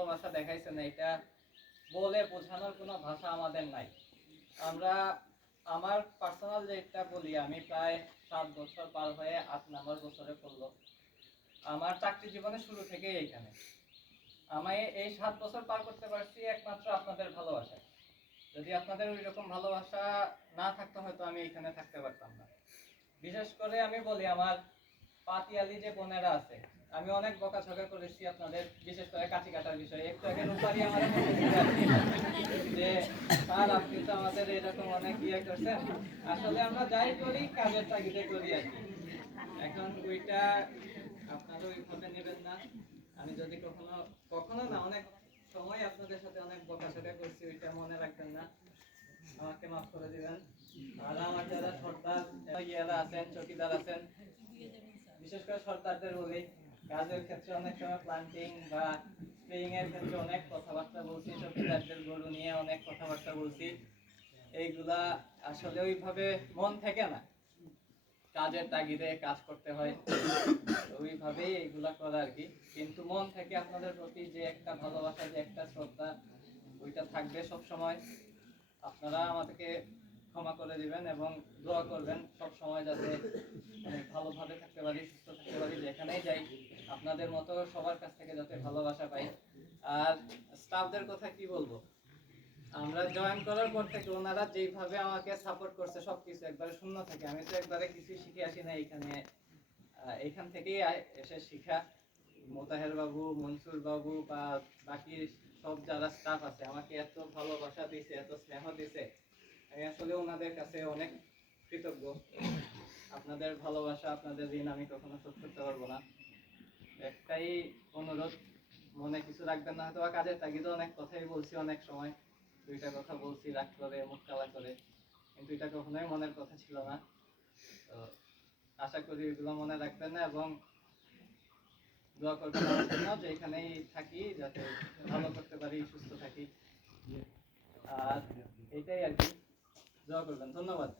ভালোবাসা দেখাইছেন, এটা বলে বোঝানোর কোনো ভাষা আমাদের নাই। আমরা আমার পার্সোনাল যেটা বলি, আমি প্রায় 7 বছর পার হয়ে 8 নম্বর বছরে পড়লো আমার চাকরি জীবনে, শুরু থেকেই এইখানে। আমি এই 7 বছর পার করতে পারছি একমাত্র আপনাদের ভালোবাসায়। যদি আপনাদের ওই রকম ভালোবাসা না থাকতো হয়তো আমি এখানে থাকতে পারতাম না। বিশেষ করে আমি বলি, আমার পাতিয়ালি যে বোনেরা আছে, আমি অনেক বকাঝকা করেছি আপনাদের, বিশেষ করে কাঁচি কাটার বিষয়ে। একটু আগে রূপারি আমার যে স্যার আপনি তো আমাদের এরকম অনেক ইয়ে করছেন। আসলে আমরা যাই করি কাজের তাগিদে করি আর কি। এখন ওইটা আপনারা ওইভাবে নেবেন না। আমি যদি কখনো না, অনেক সময় আপনাদের সাথে অনেক বকাঝকা করছি, ওইটা মনে রাখবেন না, আমাকে মাফ করে দিবেন। আর আমার যারা সর্দার ইয়েরা আছেন, চৌকিদার আছেন, বিশেষ করে সর্দারদের বলি, কাজের ক্ষেত্রে অনেক সময় প্লান্টিং বা স্প্রেইং এর ক্ষেত্রে অনেক কথাবার্তা বলছি, চৌকিদারদের গরু নিয়ে অনেক কথাবার্তা বলছি। এইগুলা আসলে ওইভাবে মন থেকে না, কাজের তাগিদে কাজ করতে হয়, ওইভাবেই এইগুলা করা আর কি। কিন্তু মন থেকে আপনাদের প্রতি যে একটা ভালোবাসা, যে একটা শ্রদ্ধা, ওইটা থাকবে সব সময়। আপনারা আমাদেরকে ক্ষমা করে দিবেন এবং দোয়া করবেন সব সময়, যাতে অনেক ভালোভাবে থাকতে পারি, সুস্থ থাকতে পারি, যেখানেই যাই আপনাদের মতো সবার কাছ থেকে যাতে ভালোবাসা পাই। আর স্টাফদের কথা কি বলবো, আমরা জয়েন করার পর থেকে ওনারা যেইভাবে আমাকে সাপোর্ট করছে, সবকিছু একবারে শূন্য থেকে, আমি তো একবারে কিছু শিখে আসি না এখান থেকেই এসে শিখা। মোতাহের বাবু, মনসুর বাবু বা বাকি সব যারা স্টাফ আছে আমাকে এত ভালোবাসা দিয়েছে, এত স্নেহ দিয়েছে, আমি আসলে ওনাদের কাছে অনেক কৃতজ্ঞ। আপনাদের ভালোবাসা, আপনাদের ঋণ আমি কখনো শোধ করতে পারবো না। একটাই অনুরোধ, মনে কিছু রাখবেন না। হয়তো কাজের তাগিদে অনেক কথাই বলছি, অনেক সময় 2টা কথা বলছি রাগ করে, মুখ কালা করে, কিন্তু এটা কখনোই মনের কথা ছিল না। তো আশা করি এগুলো মনে রাখবেন না এবং দোয়া করবেন আমার জন্য, যে এখানেই থাকি, যাতে ভালো করতে পারি, সুস্থ থাকি। আর এটাই আর কি, দোয়া করবেন। ধন্যবাদ।